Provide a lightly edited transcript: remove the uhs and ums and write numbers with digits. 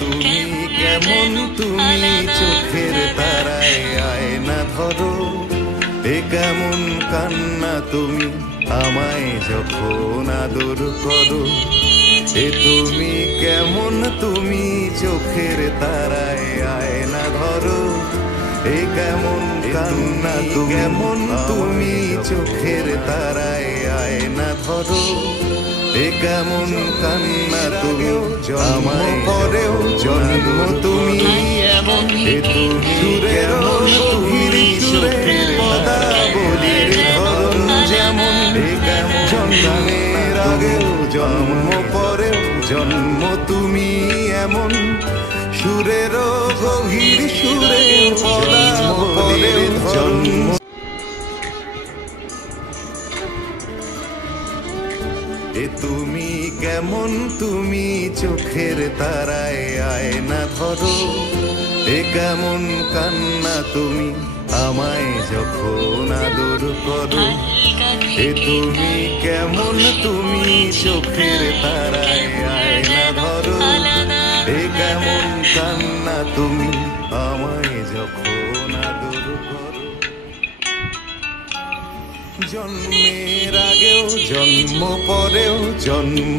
তুমি কেমন তুমি চোখের তারায় আয়না ধরো, এ কেমন কান্না তুমি আমায় যখন আদর করো। তুমি কেমন তুমি চোখের তারায় আয়না ধরো, এ কেমন কান্না তুমি কেমন তুমি চোখের তারায় আয়না ধরো, এ কেমন কান্না তুমি আমায় পরেও জন্ম তুমি এমন। সুরে গভীর চোখের পদা বলির ধরন যেমন, জন্মের আগেও জন্ম পরেও জন্ম তুমি এমন। সুরের গভীর সুরে পদা বলির জন্ম। তুমি কেমন তুমি চোখের তারায় আয়না ধরো, এ কেমন কান্না তুমি আমায় যখন আদর করো। তুমি কেমন তুমি চোখের তারায় আয়না ধরো, এ কেমন কান্না তুমি আমায় যখন আদর করো। জন্মের আগেও জন্ম পরেও জন্ম